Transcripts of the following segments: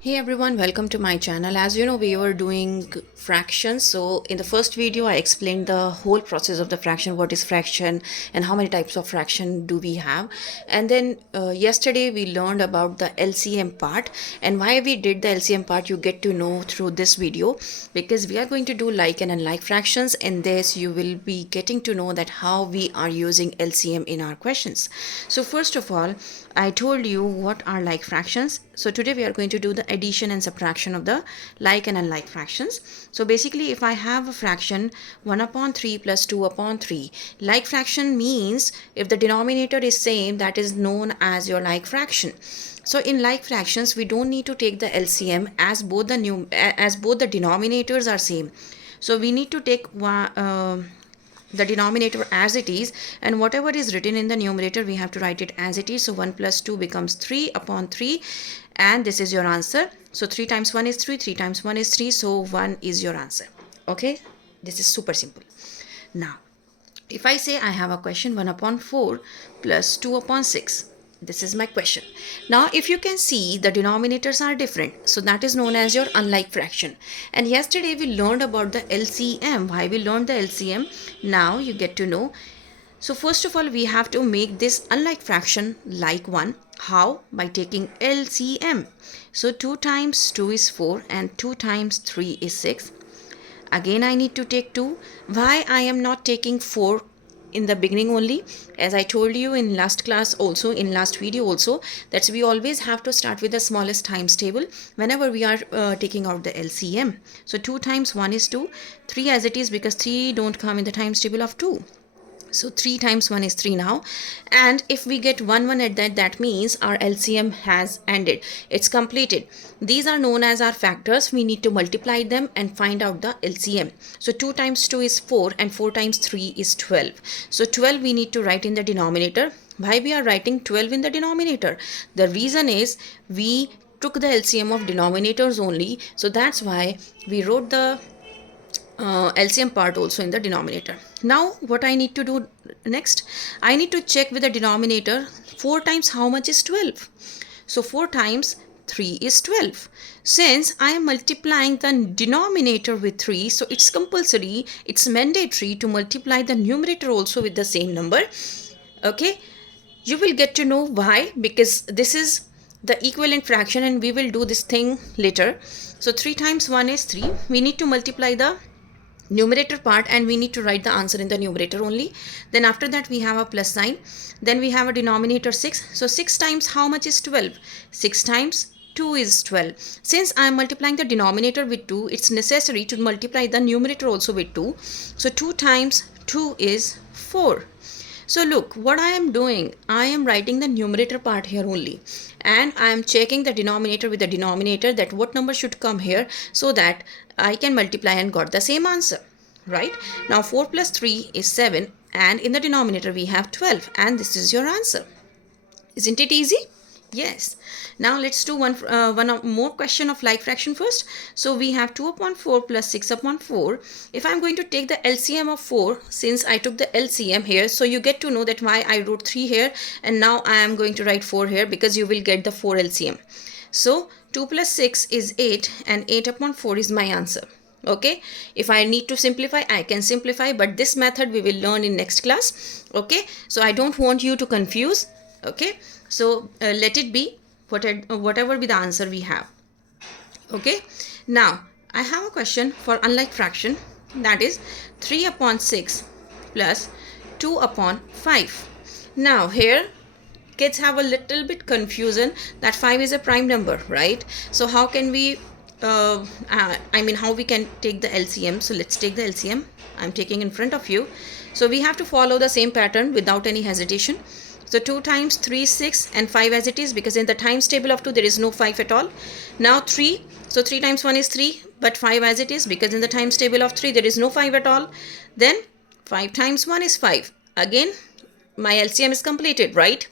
Hey everyone, welcome to my channel. As you know, we were doing fractions. So in the first video, I explained the whole process of the fraction, what is fraction and how many types of fraction do we have. And then yesterday we learned about the LCM part, and why we did the LCM part you get to know through this video, because we are going to do like and unlike fractions. In this you will be getting to know that how we are using LCM in our questions. So first of all, I told you what are like fractions. So today we are going to do the addition and subtraction of the like and unlike fractions. So basically, if I have a fraction 1 upon 3 plus 2 upon 3, like fraction means if the denominator is same, that is known as your like fraction. So in like fractions, we don't need to take the LCM as both the denominators are same. So we need to take the denominator as it is, and whatever is written in the numerator we have to write it as it is. So 1 plus 2 becomes 3 upon 3, and this is your answer. So 3 times 1 is 3, 3 times 1 is 3, so 1 is your answer. Okay, this is super simple. Now if I say I have a question 1 upon 4 plus 2 upon 6, this is my question. Now if you can see, the denominators are different, so that is known as your unlike fraction. And yesterday we learned about the LCM. Why we learned the LCM, now you get to know. So first of all, we have to make this unlike fraction like one. How? By taking LCM. So 2 times 2 is 4 and 2 times 3 is 6. Again I need to take 2. Why I am not taking 4 in the beginning only? As I told you in last class also, in last video also, that we always have to start with the smallest times table whenever we are taking out the LCM. So 2 times 1 is 2, 3 as it is, because 3 don't come in the times table of 2. So 3 times 1 is 3 now, and if we get 1 1 at that, that means our LCM has ended, it's completed. These are known as our factors. We need to multiply them and find out the LCM. So 2 times 2 is 4 and 4 times 3 is 12. So 12 we need to write in the denominator. Why we are writing 12 in the denominator? The reason is we took the LCM of denominators only, so that's why we wrote the LCM part also in the denominator. Now what I need to do next, I need to check with the denominator 4 times how much is 12. So 4 times 3 is 12. Since I am multiplying the denominator with 3, so it's compulsory, it's mandatory to multiply the numerator also with the same number. Okay, you will get to know why, because this is the equivalent fraction and we will do this thing later. So 3 times 1 is 3. We need to multiply the numerator part and we need to write the answer in the numerator only. Then after that we have a plus sign. Then we have a denominator 6. So 6 times how much is 12? 6 times 2 is 12. Since I am multiplying the denominator with 2, it's necessary to multiply the numerator also with 2. So 2 times 2 is 4. So look what I am doing, I am writing the numerator part here only, and I am checking the denominator with the denominator, that what number should come here, so that I can multiply and got the same answer, right? Now 4 plus 3 is 7, and in the denominator we have 12, and this is your answer. Isn't it easy? Yes. Now let's do one more question of like fraction first. So we have 2 upon 4 plus 6 upon 4. If I'm going to take the LCM of 4, since I took the LCM here, so you get to know that why I wrote 3 here and now I am going to write 4 here, because you will get the 4 LCM. So 2 plus 6 is 8 and 8 upon 4 is my answer. Okay, if I need to simplify, I can simplify, but this method we will learn in next class. Okay, so I don't want you to confuse. Okay, so let it be whatever be the answer we have. Okay, now I have a question for unlike fraction, that is 3 upon 6 plus 2 upon 5. Now here kids have a little bit confusion that 5 is a prime number, right? So how can we how we can take the LCM? So let's take the LCM. I'm taking in front of you. So we have to follow the same pattern without any hesitation. So 2 times 3 is 6 and 5 as it is, because in the times table of 2 there is no 5 at all. Now 3, so 3 times 1 is 3, but 5 as it is, because in the times table of 3 there is no 5 at all. Then 5 times 1 is 5. Again my LCM is completed, right?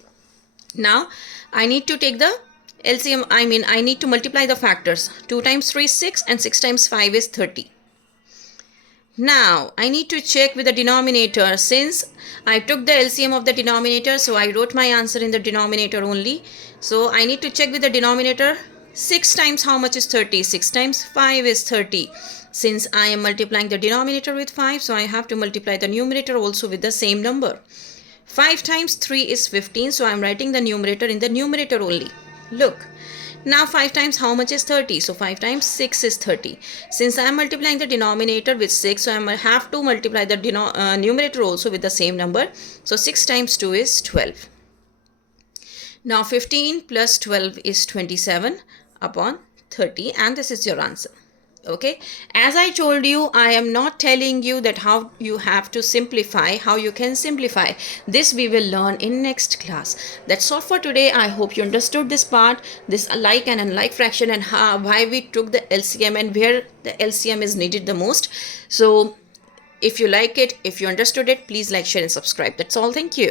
Now I need to take the LCM, I need to multiply the factors. 2 times 3 is 6 and 6 times 5 is 30. Now I need to check with the denominator. Since I took the LCM of the denominator, so I wrote my answer in the denominator only. So I need to check with the denominator 6 times how much is 30? 6 times 5 is 30. Since I am multiplying the denominator with 5, so I have to multiply the numerator also with the same number. 5 times 3 is 15, so I am writing the numerator in the numerator only. Look. Now 5 times how much is 30? So 5 times 6 is 30. Since I am multiplying the denominator with 6, so I have to multiply the numerator also with the same number. So 6 times 2 is 12. Now 15 plus 12 is 27 upon 30, and this is your answer. Okay, as I told you, I am not telling you that how you have to simplify, how you can simplify. This we will learn in next class. That's all for today. I hope you understood this part, this like and unlike fraction, and why we took the LCM and where the LCM is needed the most. So if you like it, if you understood it, please like, share and subscribe. That's all. Thank you.